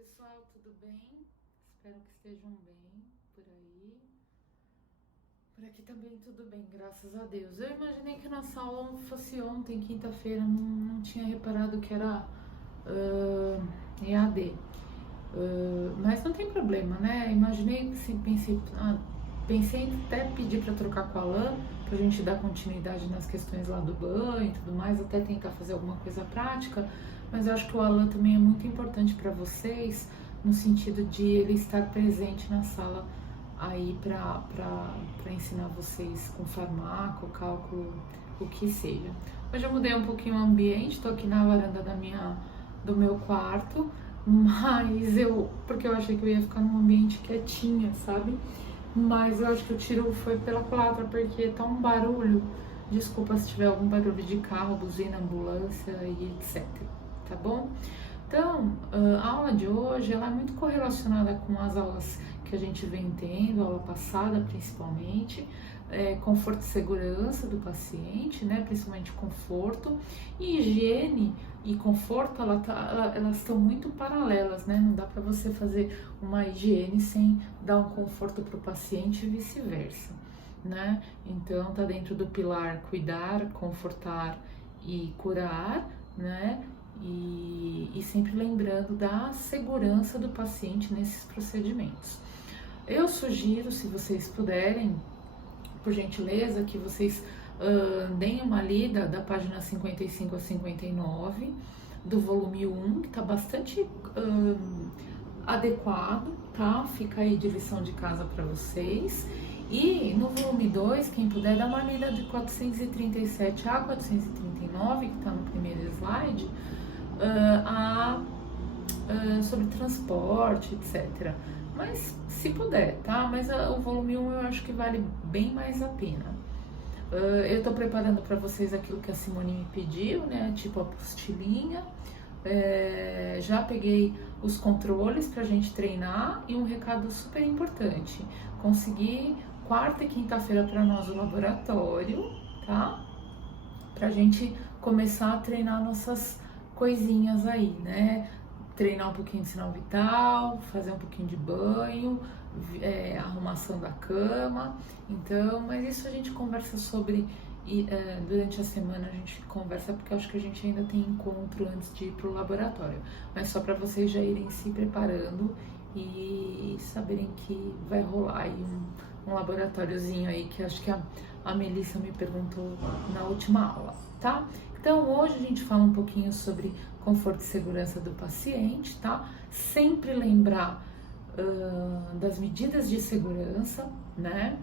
pessoal, tudo bem? Espero que estejam bem por aí. Por aqui também tudo bem, graças a Deus. Eu imaginei que nossa aula fosse ontem, quinta-feira, não tinha reparado que era EAD. Mas não tem problema, né? Imaginei, assim, pensei em até pedir para trocar com a Alan, pra gente dar continuidade nas questões lá do banho e tudo mais, até tentar fazer alguma coisa prática, mas eu acho que o Alan também é muito importante para vocês, no sentido de ele estar presente na sala aí para ensinar vocês com farmaco, cálculo, o que seja. Hoje eu mudei um pouquinho o ambiente, estou aqui na varanda do meu quarto, porque eu achei que eu ia ficar num ambiente quietinha, sabe? Mas eu acho que o tiro foi pela culatra, porque tá um barulho. Desculpa se tiver algum barulho de carro, buzina, ambulância e etc. Tá bom? Então, a aula de hoje ela é muito correlacionada com as aulas que a gente vem tendo, a aula passada principalmente, conforto e segurança do paciente, né? Principalmente conforto, e higiene e conforto, elas estão muito paralelas, né? Não dá para você fazer uma higiene sem dar um conforto para o paciente e vice-versa, né? Então, tá dentro do pilar cuidar, confortar e curar, né? E sempre lembrando da segurança do paciente nesses procedimentos. Eu sugiro, se vocês puderem, por gentileza, que vocês deem uma lida da página 55 a 59 do volume 1, que está bastante adequado, tá? Fica aí de lição de casa para vocês. E no volume 2, quem puder dar uma lida de 437 a 439, que está no primeiro slide, sobre transporte, etc. Mas se puder, tá? Mas o volume 1 eu acho que vale bem mais a pena. Eu tô preparando para vocês aquilo que a Simone me pediu, né? Tipo a apostilinha. Já peguei os controles pra gente treinar e um recado super importante. Consegui quarta e quinta-feira para nós o laboratório, tá? Pra gente começar a treinar nossas coisinhas aí, né? Treinar um pouquinho de sinal vital, fazer um pouquinho de banho, arrumação da cama. Então, mas isso a gente conversa sobre durante a semana, a gente conversa, porque eu acho que a gente ainda tem encontro antes de ir pro laboratório. Mas só para vocês já irem se preparando e saberem que vai rolar aí um laboratóriozinho aí, que acho que a Melissa me perguntou na última aula, tá? Então, hoje a gente fala um pouquinho sobre conforto e segurança do paciente, tá? Sempre lembrar das medidas de segurança, né?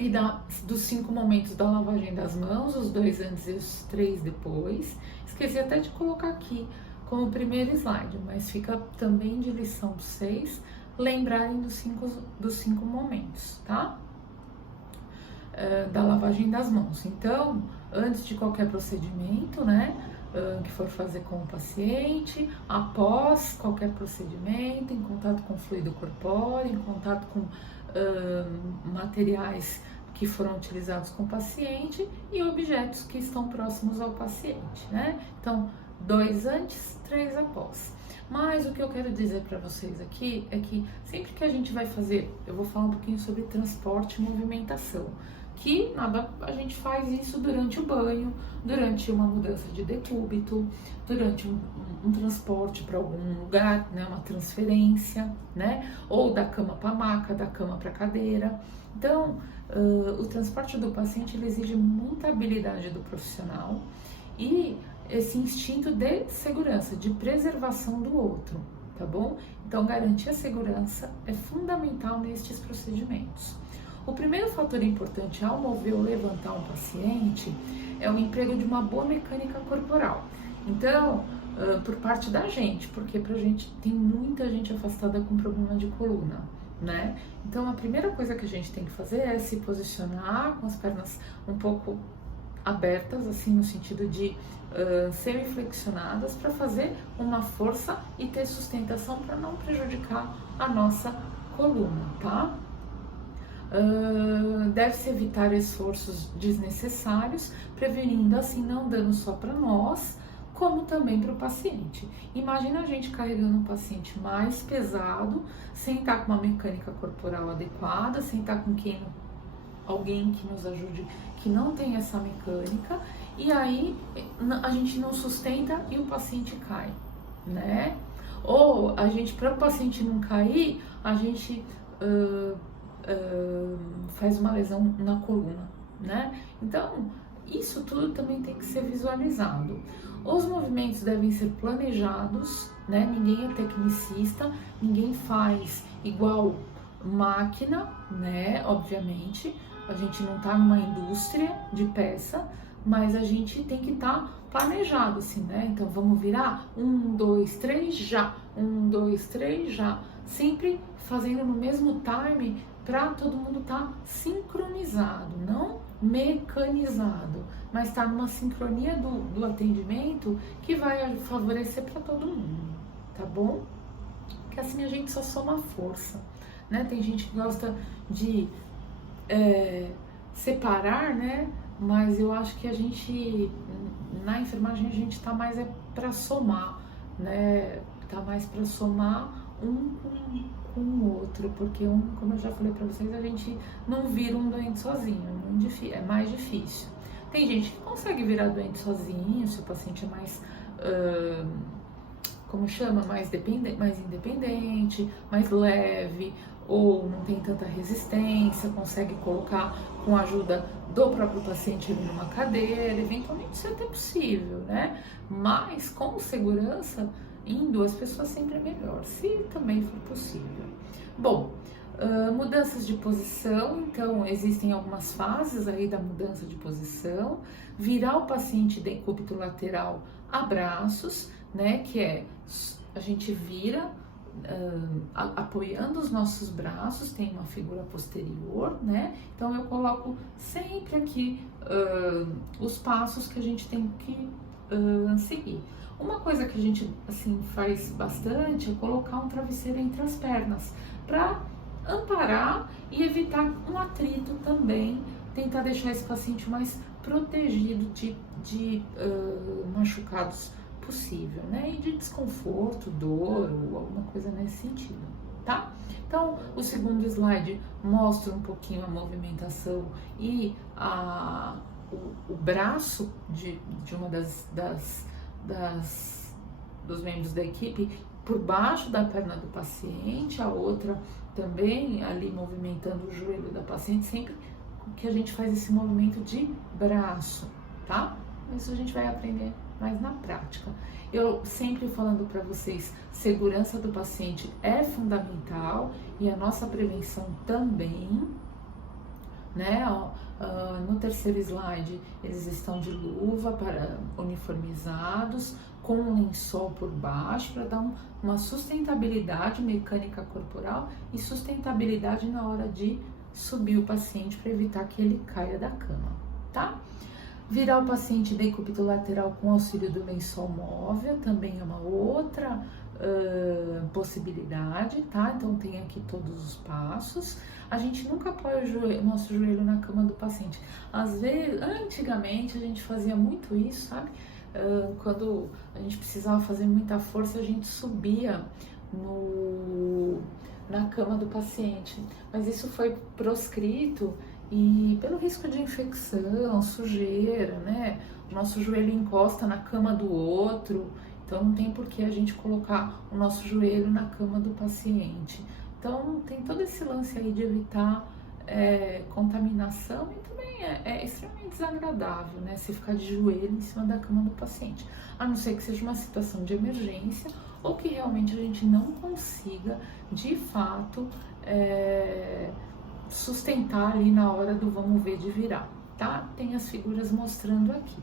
E dos 5 momentos da lavagem das mãos, os 2 antes e os 3 depois. Esqueci até de colocar aqui como primeiro slide, mas fica também de lição 6, lembrarem dos cinco momentos, tá? Da lavagem das mãos. Então, antes de qualquer procedimento, né, que for fazer com o paciente, após qualquer procedimento, em contato com fluido corpóreo, em contato com materiais que foram utilizados com o paciente e objetos que estão próximos ao paciente, né? Então, 2 antes, 3 após. Mas o que eu quero dizer para vocês aqui é que sempre que a gente vai fazer, eu vou falar um pouquinho sobre transporte e movimentação, que a gente faz isso durante o banho, durante uma mudança de decúbito, durante um transporte para algum lugar, né, uma transferência, né, ou da cama para a maca, da cama para a cadeira. Então, o transporte do paciente ele exige muita habilidade do profissional e esse instinto de segurança, de preservação do outro, tá bom? Então, garantir a segurança é fundamental nestes procedimentos. O primeiro fator importante ao mover ou levantar um paciente é o emprego de uma boa mecânica corporal. Então, por parte da gente, porque pra gente tem muita gente afastada com problema de coluna, né? Então, a primeira coisa que a gente tem que fazer é se posicionar com as pernas um pouco abertas, assim, no sentido de semi-flexionadas, para fazer uma força e ter sustentação para não prejudicar a nossa coluna, tá? Deve-se evitar esforços desnecessários, prevenindo assim não dano só para nós, como também para o paciente. Imagina a gente carregando um paciente mais pesado, sem estar com uma mecânica corporal adequada, sem estar com alguém que nos ajude, que não tem essa mecânica, e aí a gente não sustenta e o paciente cai, né? Ou a gente, para o paciente não cair, a gente faz uma lesão na coluna, né? Então, isso tudo também tem que ser visualizado. Os movimentos devem ser planejados, né? Ninguém é tecnicista, ninguém faz igual máquina, né? Obviamente, a gente não tá numa indústria de peça, mas a gente tem que estar planejado, assim, né? Então, vamos virar 1, 2, 3, já. 1, 2, 3, já. Sempre fazendo no mesmo time para todo mundo estar sincronizado, não mecanizado, mas estar numa sincronia do atendimento que vai favorecer para todo mundo, tá bom? Porque assim a gente só soma força, né? Tem gente que gosta de separar, né? Mas eu acho que a gente, na enfermagem, a gente tá mais para somar, né? Tá mais para somar um com o outro, porque como eu já falei para vocês, a gente não vira um doente sozinho, é mais difícil. Tem gente que consegue virar doente sozinho, se o paciente é mais, mais independente, mais leve, ou não tem tanta resistência, consegue colocar com a ajuda do próprio paciente ali numa cadeira, eventualmente isso é até possível, né? Mas com segurança, em 2 pessoas sempre é melhor, se também for possível. Bom, mudanças de posição, então existem algumas fases aí da mudança de posição. Virar o paciente de decúbito lateral a braços, né, que é a gente vira apoiando os nossos braços, tem uma figura posterior, né? Então eu coloco sempre aqui os passos que a gente tem que seguir. Uma coisa que a gente assim faz bastante é colocar um travesseiro entre as pernas para amparar e evitar um atrito também, tentar deixar esse paciente mais protegido de machucados possível, né? E de desconforto, dor ou alguma coisa nesse sentido, tá? Então, o segundo slide mostra um pouquinho a movimentação e o braço de uma dos membros da equipe por baixo da perna do paciente, a outra também ali movimentando o joelho da paciente, sempre que a gente faz esse movimento de braço, tá? Isso a gente vai aprender mais na prática. Eu sempre falando para vocês, segurança do paciente é fundamental e a nossa prevenção também, né? No terceiro slide, eles estão de luva uniformizados, com um lençol por baixo para dar uma sustentabilidade mecânica corporal e sustentabilidade na hora de subir o paciente para evitar que ele caia da cama, tá? Virar o paciente decúbito lateral com auxílio do lençol móvel também é uma outra possibilidade, tá? Então tem aqui todos os passos. A gente nunca apoia o nosso joelho na cama do paciente. Às vezes, antigamente a gente fazia muito isso, sabe? Quando a gente precisava fazer muita força, a gente subia na cama do paciente. Mas isso foi proscrito e pelo risco de infecção, sujeira, né? O nosso joelho encosta na cama do outro. Então não tem por que a gente colocar o nosso joelho na cama do paciente. Então tem todo esse lance aí de evitar contaminação e também é extremamente desagradável, né? Se ficar de joelho em cima da cama do paciente. A não ser que seja uma situação de emergência ou que realmente a gente não consiga, de fato, sustentar ali na hora do vamos ver de virar, tá? Tem as figuras mostrando aqui.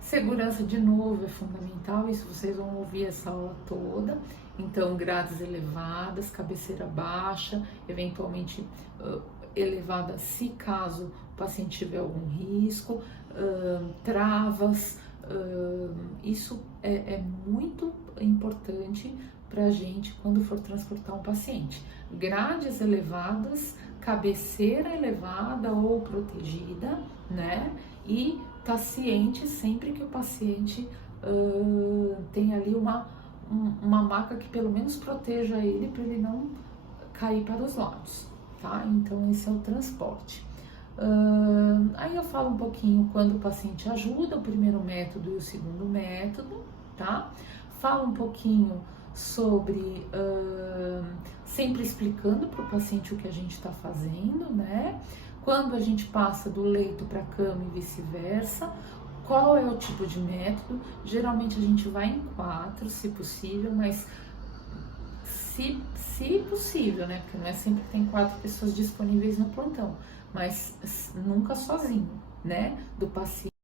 Segurança, de novo, é fundamental, isso vocês vão ouvir essa aula toda. Então, grades elevadas, cabeceira baixa, eventualmente elevada se caso o paciente tiver algum risco, travas, isso é muito importante para a gente quando for transportar um paciente. Grades elevadas, cabeceira elevada ou protegida, né? E tá ciente sempre que o paciente tem ali uma maca que pelo menos proteja ele para ele não cair para os lados, tá? Então esse é o transporte. Aí eu falo um pouquinho quando o paciente ajuda, o primeiro método e o segundo método, tá? Falo um pouquinho sobre, sempre explicando para o paciente o que a gente está fazendo, né? Quando a gente passa do leito para a cama e vice-versa, qual é o tipo de método? Geralmente a gente vai em 4, se possível, mas se possível, né? Porque não é sempre que tem 4 pessoas disponíveis no plantão, mas nunca sozinho, né? Do paciente